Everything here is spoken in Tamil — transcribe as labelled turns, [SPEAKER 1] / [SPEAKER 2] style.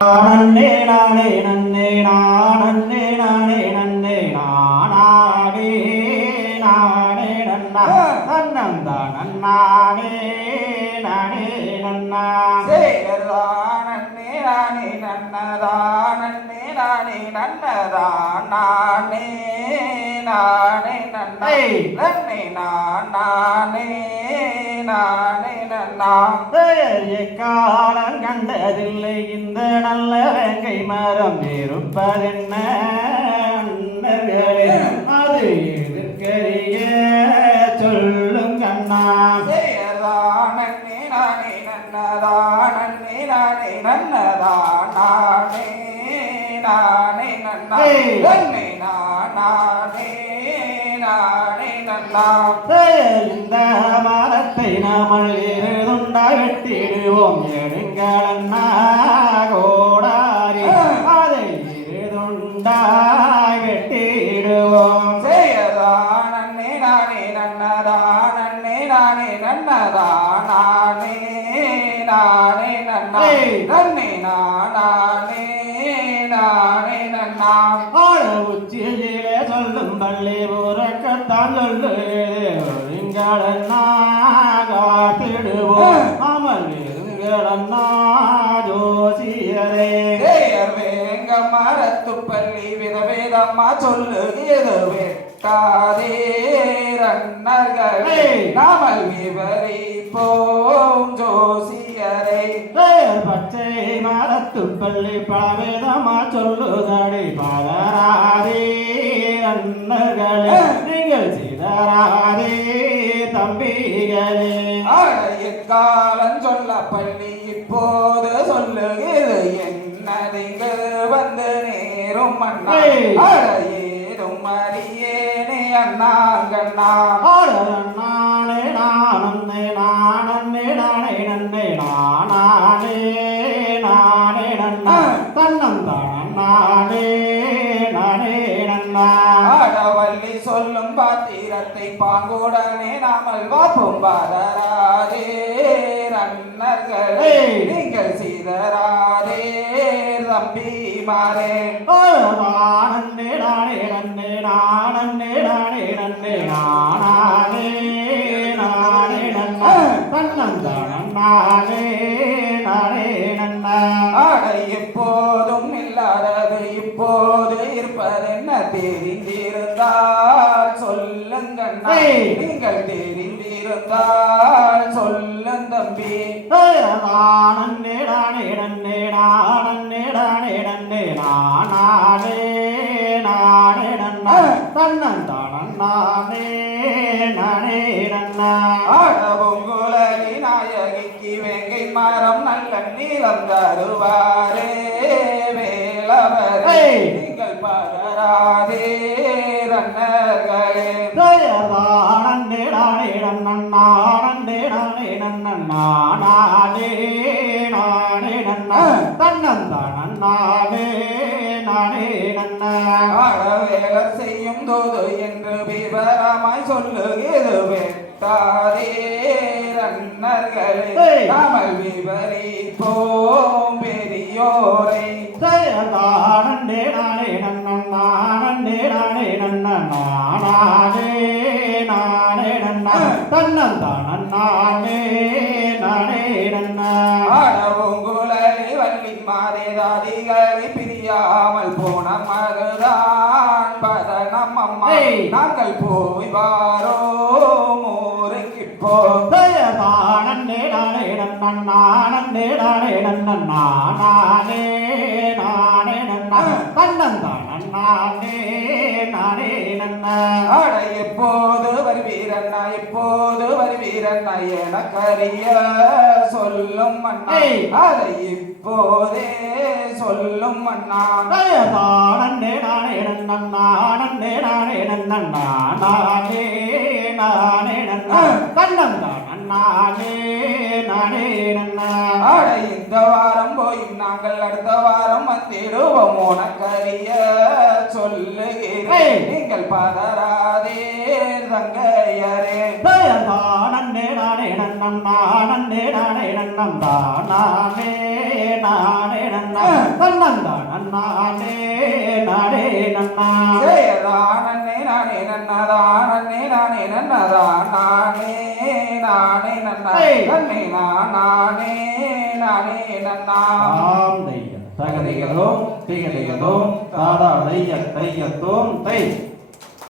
[SPEAKER 1] நன்னே நானே நன்னே நானே நானே நன்னே நானே நானே நன்னா நன்னந்தா நன்னானே நானே நன்னா.
[SPEAKER 2] நன்னே நானே நன்னதா நன்னே நானே நன்னதா நானே நானே நன்னா
[SPEAKER 1] ஏய்.
[SPEAKER 2] நன்னே நான் நானே நானே நன்னா
[SPEAKER 1] காலம் கண்டதில்லை. இந்த நல்ல வேங்கை மரம் இருப்பதென்ன அது எதற்கரிய சொல்லும் கண்ணா.
[SPEAKER 2] நன்னதானே நானே நன்னதான் நானே நானே நன்னா.
[SPEAKER 1] ஏய்.
[SPEAKER 2] நன்னே நான். நானே நானே நன்னா
[SPEAKER 1] இந்த மரத்தை நாமல் இருதுண்டாய் வெட்டிடுவோம். எடுங்களண்ணா கோடாரி. அதை இருதுண்டாய் வெட்டிடுவோம்.
[SPEAKER 2] செய்யதானே நானே நன்னதானே நானே நன்னதானே நானே
[SPEAKER 1] ஏய்.
[SPEAKER 2] நன்னே நானே நானே நன்னா
[SPEAKER 1] ஆழ உச்சியிலே சொல்லும் பள்ளி உறக்கத்தான் சொல்லு. எங்களண்ணா காத்திடுவோம் அமல் இருங்களண்ணா ஜோசியரே
[SPEAKER 2] வேங்க மரத்து பள்ளி விதவேதம்மா சொல்லுகிறது வெட்டாதேரன்னர்களே
[SPEAKER 1] ஏய்.
[SPEAKER 2] நாமல் விவரிப்போம்
[SPEAKER 1] மரத்து பள்ளி பலவேதமா சொல்லுதடி பலராதே அண்ணர்களே நீங்கள் சிதறாதே தம்பிகளே.
[SPEAKER 2] எக்காலம் சொல்ல பள்ளி இப்போது சொல்லுகிறது என்னதிங்கு வந்து நேரும் அண்ணா ஏதும் அறியேனே அண்ணாங்கண்ணா
[SPEAKER 1] நானே நானே நானே நானே நன்னே நானே
[SPEAKER 2] பாத்திரத்தை பாங்குடனே நாமல் வாப்பும் பாதராதே ரன்னர்களே. நீங்கள் சீதராதே தம்பி மாறே.
[SPEAKER 1] நானே நானே நன்னே நானே நானே நன்னே நானே நானே நன்னா. தன்னம் தானே நானே நன்னா.
[SPEAKER 2] ஆட எப்போதும் இல்லாதது இப்போது இருப்பதென்ன? தெரிந்திருந்தால்
[SPEAKER 1] ஏய்.
[SPEAKER 2] நீங்கள் தெரிந்திருந்தால் சொல்லுங்க தம்பி.
[SPEAKER 1] நானே நானே நானே
[SPEAKER 2] ஆடபொங்குலி நாயகிக்கு வேங்கை மரம் நல்ல நீளம் தருவாரே வேலவரே
[SPEAKER 1] ஏய். நானே நானே நன்னன்
[SPEAKER 2] செய்யும் தோது என்று விவரமாய் சொல்லுகிறேன் வெட்டாதே ரன்னர்களே
[SPEAKER 1] ஏய்.
[SPEAKER 2] நாமல் விவரிப்போம் பெரியோரை
[SPEAKER 1] நானே நானே நன்னன் நானே நானே நன்னன் நானே நானே நன்னா தன்னன் தானே நானே நன்னா
[SPEAKER 2] மாதேதாதிகளை பிரியாமல் போன மருதான் பதனம் அம்மா. நாங்கள் போய் வாரோ ஊருக்கு போ.
[SPEAKER 1] நானே நானே நானே நானே நானே நானே நன்னா தன்னன் தானே நானே
[SPEAKER 2] எப்போது வருவீரண்ணா எப்போது எனக்கறிய சொல்லும் அண்ணா.
[SPEAKER 1] ஏய்.
[SPEAKER 2] அதை இப்போதே சொல்லும் அண்ணா.
[SPEAKER 1] நானே நானே நன்னன் நானே நானே நன்னன் நானே நானே நன்னா தன்னன் தானே நானே நன்னா
[SPEAKER 2] ஆட இந்த வாரம் போய் நாங்கள் அடுத்த வாரம் வந்திடுவோம். உனக்கறிய சொல்லுகிறேன். நீங்கள் பதறாதே தங்கையரே.
[SPEAKER 1] நானே நானே நன்னம் நானே நானே நன்னம் தானே நானே நன்னா நன்னானே நானே நன்னா
[SPEAKER 2] ஜெயதானே நானே நன்னதானே நானே நானே நன்னா
[SPEAKER 1] ஏய்.
[SPEAKER 2] நானே நானே நன்னா
[SPEAKER 1] ஆம் தைய தகதையதோம் தைய தையத்தோம் தை